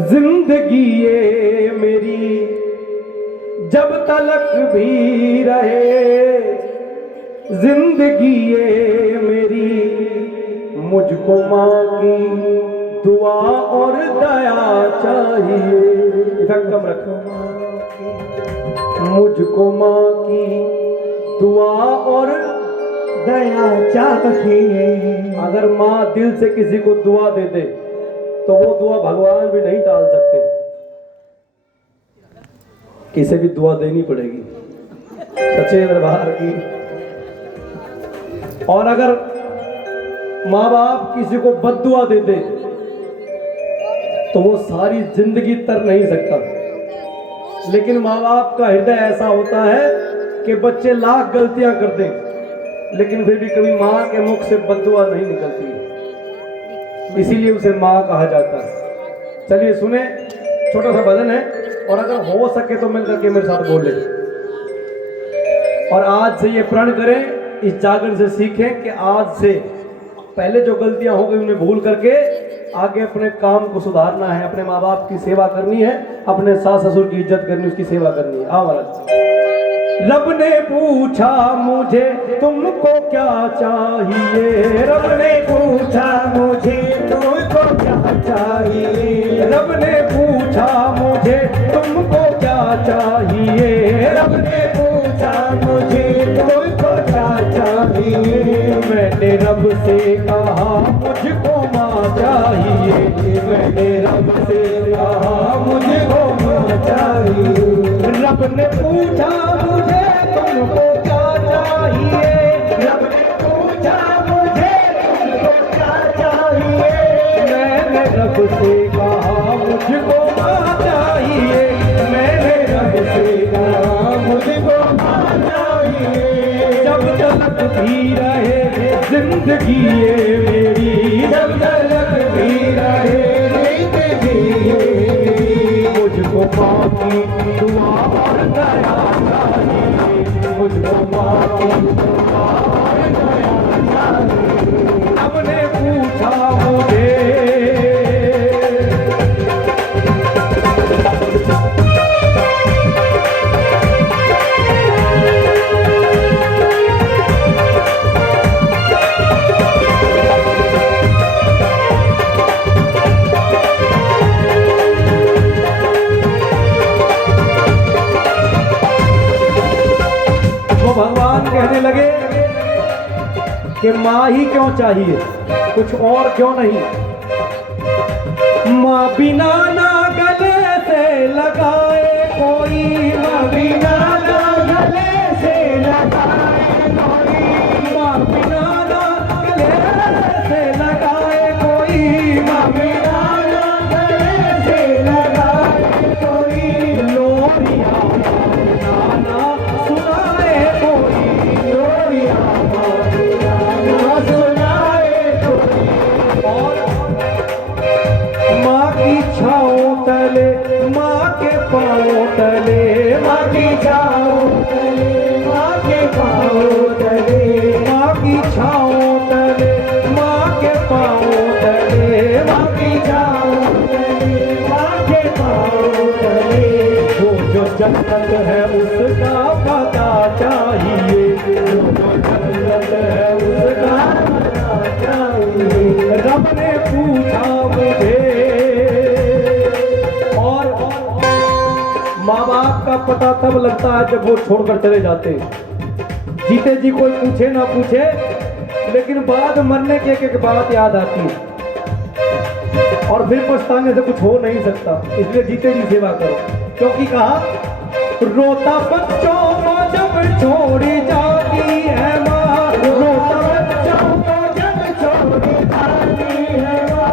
जिंदगी ये मेरी जब तलक भी रहे, जिंदगी ये मेरी मुझको माँ की दुआ और दया चाहिए। इधर कम रखो। मुझको माँ की दुआ और दया चाहिए। अगर माँ दिल से किसी को दुआ दे दे तो वो दुआ भगवान भी नहीं टाल सकते, किसे भी दुआ देनी पड़ेगी। सच्चे दरबार की। और अगर माँ बाप किसी को बद्दुआ दे दे तो वो सारी जिंदगी तर नहीं सकता, लेकिन माँ बाप का हृदय ऐसा होता है कि बच्चे लाख गलतियां कर दें लेकिन फिर भी कभी माँ के मुख से बद्दुआ नहीं निकलती, इसीलिए उसे माँ कहा जाता है। चलिए सुने, छोटा सा भजन है और अगर हो सके तो मिल करके मेरे साथ बोले और आज से ये प्रण करें, इस जागरण से सीखें कि आज से पहले जो गलतियां हो गई उन्हें भूल करके आगे अपने काम को सुधारना है, अपने माँ बाप की सेवा करनी है, अपने सास ससुर की इज्जत करनी, उसकी सेवा करनी है। आओ महाराज। रब ने पूछा मुझे तुमको क्या चाहिए, रब ने पूछा मुझे तुमको क्या चाहिए, रब ने पूछा मुझे तुमको क्या चाहिए, रब ने पूछा मुझे तुमको क्या चाहिए। मैंने रब से कहा मुझको माँ चाहिए, मैंने रब से कहा मुझको माँ चाहिए। रब ने पूछा मुझे तुमको क्या चाहिए, रब ने पूछा मुझे तुमको क्या चाहिए। मैंने रब से कहा मुझको माँ चाहिए, मैंने रब से कहा मुझको माँ चाहिए। जब तलक भी रहे जिंदगी ये मेरी, जब तलक भी रहे जिंदगी ये मेरी, मुझको माँ की दुआ और दया चाहिए, मुझको माँ की दुआ और दया चाहिए। रब ने पूछा मुझे भगवान कहने लगे कि माँ ही क्यों चाहिए, कुछ और क्यों नहीं। माँ बिना ना गले से लगाए कोई, माँ बिना ना गले से लगाए कोई, माँ बिना ना गले से लगाए कोई, माँ बिना ना गले से लगाए कोई। लोरिया नाना सुनाए कोई, लोरिया नाना सुनाए कोई। और माँ की छाँव तले, माँ के पाँव तले, माँ की छाँव तले, माँ के पाँव तले, माँ की छाँव तले, माँ के पाँव तले, माँ की छाँव तले, माँ के पाँव तले। वो जो जन्नत है उसका पता चाहिए, वो जो जन्नत है उसका पता चाहिए। रब ने पूछा मुझे। और माँ बाप का पता तब लगता है जब वो छोड़कर चले जाते। जीते जी कोई पूछे ना पूछे, लेकिन बाद मरने के एक बात याद आती है और फिर पछताने से कुछ हो नहीं सकता, इसलिए जीते जी सेवा करो। क्योंकि कहा रोता बच्चों को जब छोड़ी जाती है माँ, रोता बच्चों को जब छोड़ी जाती है माँ,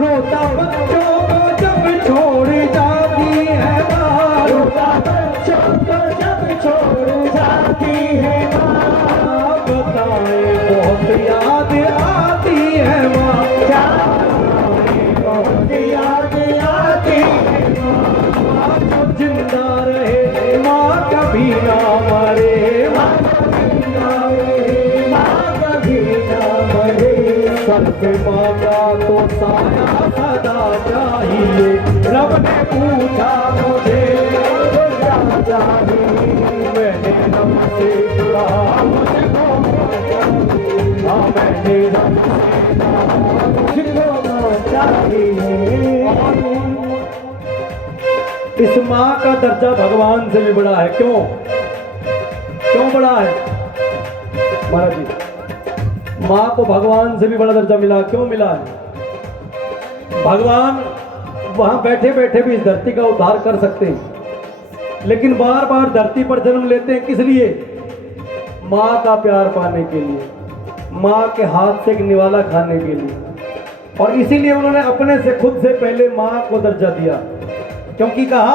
रोता बच्चों को जब छोड़ी जाती है माँ, रोता बच्चों को जब छोड़ी जाती है माँ। बताए बहुत याद आती है माँ, क्या बहुत याद आती है माँ। जिंदा रहे माँ कभी ना मरे, माँ कभी ना रहे, माँ कभी ना मरे। सर पे माँ का तो साया सदा चाहिए। चाहिए। रब ने पूछा मुझे क्या चाहिए, मैंने रब से कहा मुझको हाँ मैंने रब से कहा मुझको चाहिए। इस माँ का दर्जा भगवान से भी बड़ा है। क्यों क्यों बड़ा है महाराज जी? माँ को भगवान से भी बड़ा दर्जा मिला। क्यों मिला है? भगवान वहां बैठे बैठे भी इस धरती का उद्धार कर सकते हैं, लेकिन बार बार धरती पर जन्म लेते हैं किस लिए? माँ का प्यार पाने के लिए, माँ के हाथ से एक निवाला खाने के लिए। और इसीलिए उन्होंने अपने से खुद से पहले माँ को दर्जा दिया, क्योंकि कहा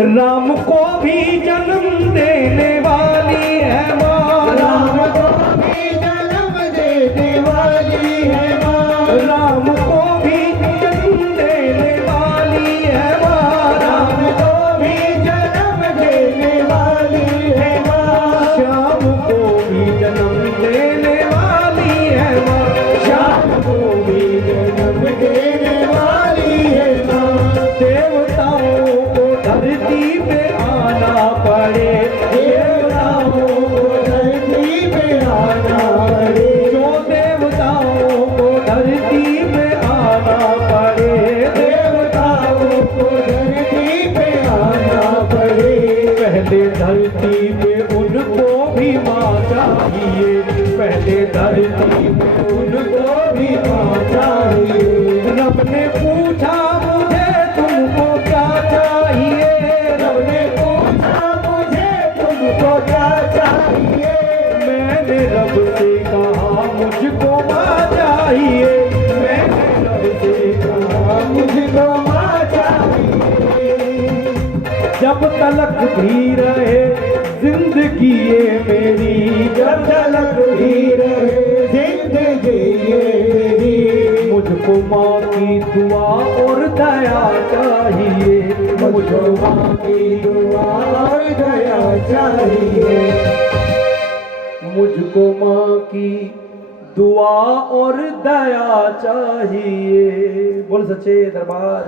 राम को भी जन्म देने वाली है माँ, राम को भी जन्म देने वाली है माँ, राम को भी जन्म देने वाली है माँ, राम को भी जन्म देने वाली है माँ, श्याम को भी जन्म देने वाली है माँ, श्याम को भी जन्म देने वाली है माँ। देवताओं को धरती पे आना पड़े, देवताओं को धरती पे आना पड़े, जो देवताओं को धरती पे आना पड़े, देवताओं को धरती पे आना पड़े। पहले धरती पे उनको भी माँ चाहिए, पहले धरती पे उनको भी माँ चाहिए। रब ने पूछा मुझे तुमको क्या चाहिए, रब ने पूछा मुझे तुमको क्या चाहिए, मैंने रब से कहा मुझको माँ चाहिए, मैंने रब से कहा मुझको माँ चाहिए। जब तलक भी रहे जिंदगी ये मेरी, जब तलक भी रहे जिंदगी ये मेरी, मुझको माँ की दुआ और दया चाहिए, मुझको माँ की दुआ और दया चाहिए, मुझको माँ की दुआ और दया चाहिए। बोल सच्चे दरबार।